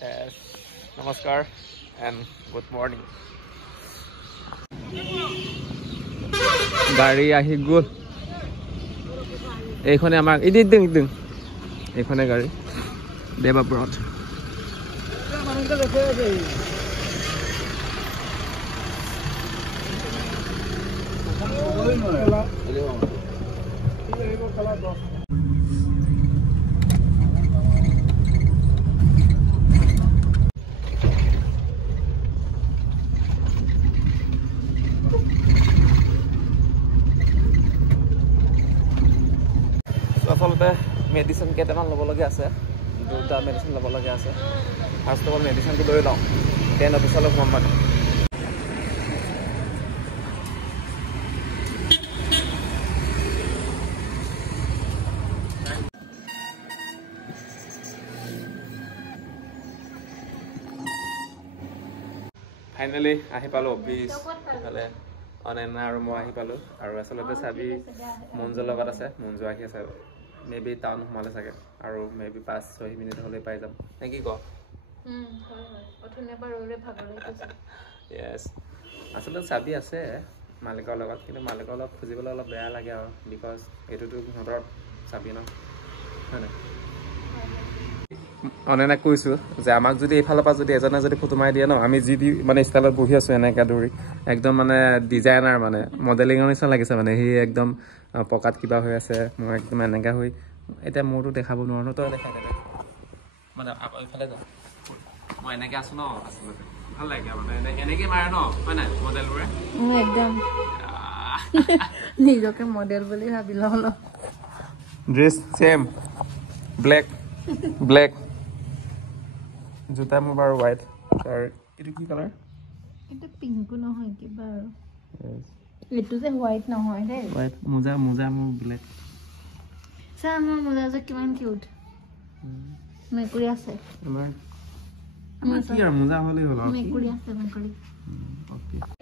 Yes. Namaskar and good morning. Gari ahi gul. Ekhone amar iding. Ekhone gari. Deva brought. আচলতে medicine কেইটামান ল'ব লগা আছে দুটা মেডিচিন ল'ব লগা আছে ফাৰ্ষ্ট অফ অল মেডিচিনটো লৈ লওঁ দেন অফিচলৈ ফোন পাম ফাইনেলি আহি পালোঁ অফিচ এফালে অনন্যা আৰু মই আহি পালোঁ আৰু আচলতে চাবি মঞ্জুৰ লগত আছে মঞ্জু আহি আছে মেবি টাউন সোমালে চাগে আৰু মেবি 5-6 মিনিট হ'লে পাই যাম নে কি ক য়েছ আচলতে চাবি আছে মালিকৰ লগত কিন্তু মালিকৰ লগত খুজিবলৈ অলপ বেয়া লাগে আৰু বিকজ এইটোতো সিহঁতৰ চাবি ন হয় নাই অনন্যাক কৈছোঁ যে আমাক যদি এইফালৰ পৰা যদি এজনে যদি ফটো মাৰি দিয়ে ন আমি যি মানে ষ্টাইলত বহি আছোঁ এনেকৈ দৌৰি একদম মানে ডিজাইনাৰ মানে মডেলিঙৰ নিচিনা লাগিছে মানে সি একদম পকাত কিবা হৈ আছে মই একদম এনেকৈ হৈ এতিয়া মোৰতো দেখাব নোৱাৰো ন তই দেখা মানে এইফালে যাওঁ মই এনেকৈ আছোঁ ন আচলতে ভাল লাগে মানে এনেকৈ মাৰে ন হয় নাই মডেলবোৰে একদম নিজকে মডেল বুলি ভাবি লওঁ অলপ ড্ৰেছ ছেম ব্লেক জোতা মোৰ বাৰু হোৱাইট আৰু এইটো কি কালাৰ এইটো পিংকো নহয় কিবা আৰু এইটো যে হোৱাইট নহয় দেই হোৱাইট মোজা মোৰ ব্লেক চা মোৰ মোজা যে কিমান কিউট মেকুৰী আছে আমাৰ কি আৰু মোজা হ'লেই হ'ল আৰু মেকুৰী আছে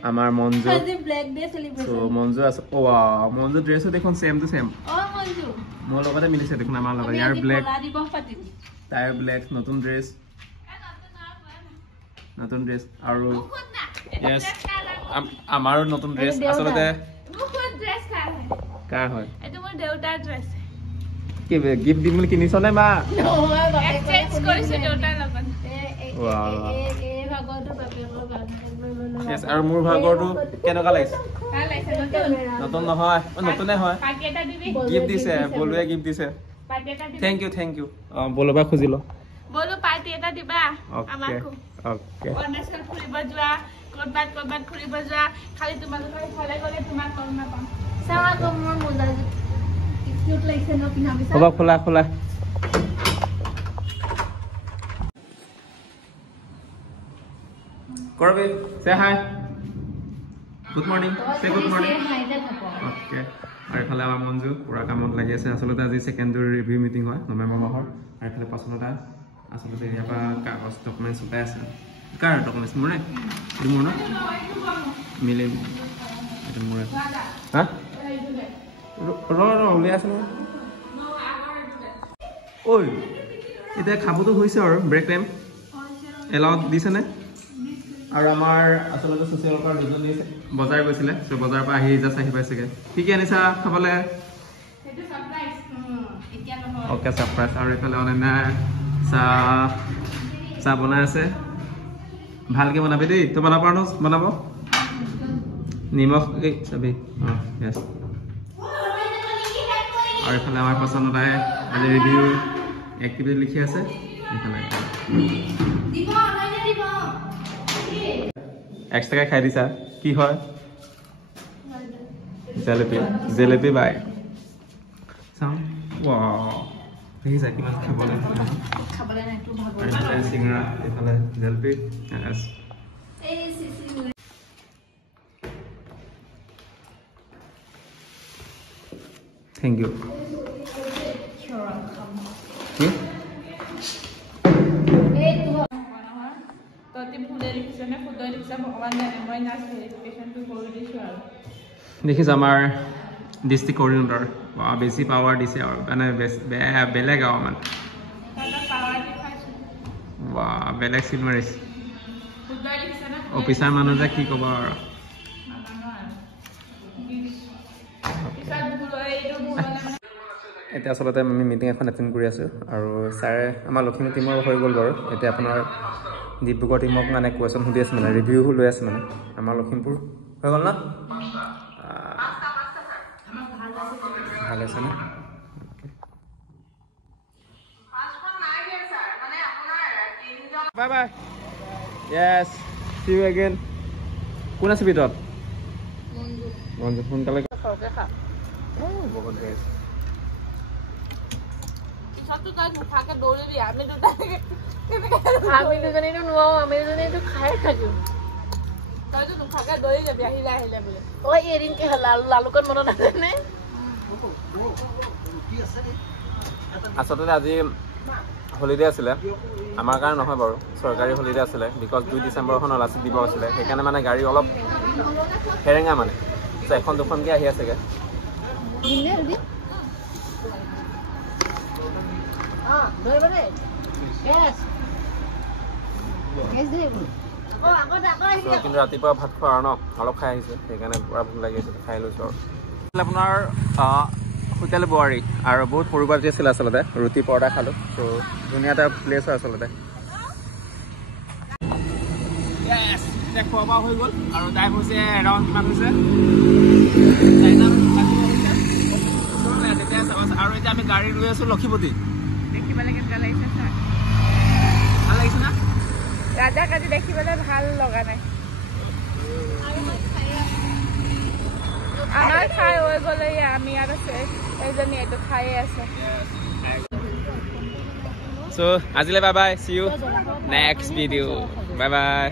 আমাৰ মঞ্জু আজি ব্লেক ডে সেলিব্ৰেচন মঞ্জু আছে ৱাও মঞ্জু ড্ৰেছও দেখোন ছেম টু ছেম মঞ্জু মোৰ লগতে মিলিছে দেখোন আমাৰ লগত ইয়াৰ ব্লেক তাইৰ ব্লেক নতুন ড্ৰেছ আৰু য়েছ আমাৰো নতুন ড্ৰেছ আচলতে কাৰ হয় এইটো মোৰ দেউতাৰ ড্ৰেছ কি গিফ্ট দিম বুলি কিনিছনে মা এক্সচেঞ্জ কৰিছো দেউতাৰ লগত য়েছ আৰু মোৰ ভাগৰটো কেনেকুৱা লাগিছে নতুন নহয় নতুনে হয় গিফ্ট দিছে বলুৱে গিফ্ট দিছে থেংক ইউ বলুৰ পৰা খুজি ল বলো পাৰ্টি এটা দিবা আমাকো ওকে অনেস্কল ফুৰিব যোৱা কৰবাত ফুৰিব যোৱা খালি তোমালোকৰ ফলে গলে তোমাক কল নাপাম চাৱা তো মোৰ মোজা কিউট লাগিছে ন পিনা বিছা হ'ব খোলা কৰবি সে হাই গুড মৰ্নিং সে গুড মৰ্নিং ওকে আৰু এফালে আমাৰ মঞ্জু পুৰা কামত লাগি আছে আচলতে আজি ছেকেণ্ডৰী ৰিভিউ মিটিং হয় নৱেম্বৰ মাহৰ আৰু এফালে পচন্দতা আচলতে ইয়াৰ পৰা কাগজ ডকুমেণ্টছ ওলাই আছে কাৰ ডকুমেণ্টছ মোৰে এইটো মোৰ ন মিলিম এইটো মোৰে হা উলিয়াই আছে নহয় ঐ এতিয়া খাবতো হৈছে আৰু ব্ৰেক টাইম এলাউড দিছেনে আৰু আমাৰ আচলতে ছ'চিয়েল ৱৰ্কাৰ দুজনী বজাৰ গৈছিলে চ' বজাৰৰ পৰা আহি জাষ্ট আহি পাইছেগৈ কি আনিছা খাবলৈ অ'কে ছাৰপ্ৰাইজ আৰু এইফালে অনন্যা চাহ বনাই আছে ভালকৈ বনাবি দেই তই বনাব পাৰ ন বনাব নিমখ এই চাবি য়েছ আৰু এইফালে আমাৰ পচন্দতাই আজি ৰিভিউ এক্টিভিটি লিখি আছে এইফালে এক্সট্ৰাকৈ খাই দিছা কি হয় জেলেপি বাই চাওঁ দেখিছা কিমান খাবলৈ চিঙৰা এইফালে জেলেপি থেংক ইউ কি দেখিছে আমাৰ ডিষ্ট্ৰিক্ট কোঅৰ্ডিনেটৰ বেছি পাৱাৰ দিছে আৰু মানে বেলেগ আৰু মানে বাহ বেলেগ চিন মাৰিছে অফিচাৰ মানুহ যে কি ক'ব আৰু এতিয়া আচলতে আমি মিটিং এখন এটেণ্ড কৰি আছোঁ আৰু ছাৰে আমাৰ লখিমী টীমৰ হৈ গ'ল বাৰু এতিয়া আপোনাৰ ডিব্ৰুগড় টীমক মানে কুৱেশ্যন সুধি আছে মানে ৰিভিউ লৈ আছে মানে আমাৰ লখিমপুৰ হৈ গ'ল ন ভাল হৈছে ন বাই বাই য়েছ সি ইউ এগেইন কোন আছে ভিতৰত মঞ্জু সোনকালে বহুত গাইছ সবটো তাই মুখাকে দৌৰিবি আমি দুজনীটো নোৱাৰো আমি দুজনীটো খাই থাকিম তইতো মুখাকে দৌৰি যাবি আহিলে আহিলে বুলি ঐ এদিন কি হ'ল লালুকত মনত আছেনে আচলতে আজি হলিডে আছিলে আমাৰ কাৰণে নহয় বাৰু চৰকাৰী হলিডে আছিলে বিকজ 2 ডিচেম্বৰখন লাচিত দিৱস আছিলে সেইকাৰণে মানে গাড়ী অলপ হেৰেঙা মানে এখন দুখনকৈ আহি আছেগৈ কিন্তু ৰাতিপুৱা ভাত খোৱা আৰু ন অলপ খাই আহিছে সেইকাৰণে পুৰা ভোক লাগি আছে খাই লৈছোঁ আৰু আপোনাৰ হোটেল বোৱাৰী আৰু বহুত পৰিপাটি আছিলে আচলতে ৰুটি পৰঠা খালোঁ ত' ধুনীয়া এটা প্লেচ হয় আচলতে খোৱা বোৱা হৈ গ'ল আৰু টাইম হৈছে এৰাউণ্ড কিমান হৈছে আৰু এতিয়া আমি গাড়ী লৈ আছোঁ লক্ষীপতি দেখিবলৈ কেনেকুৱা লাগিছে ছাৰ ভাল লাগিছে না ৰাজাক আজি দেখিবলৈ ভাল লগা নাই আমাৰ খাই হৈ গ'লে আমি আৰু এজনী এইটো খায়ে আছে চ' আজিলৈ bye bye see you next video' bye by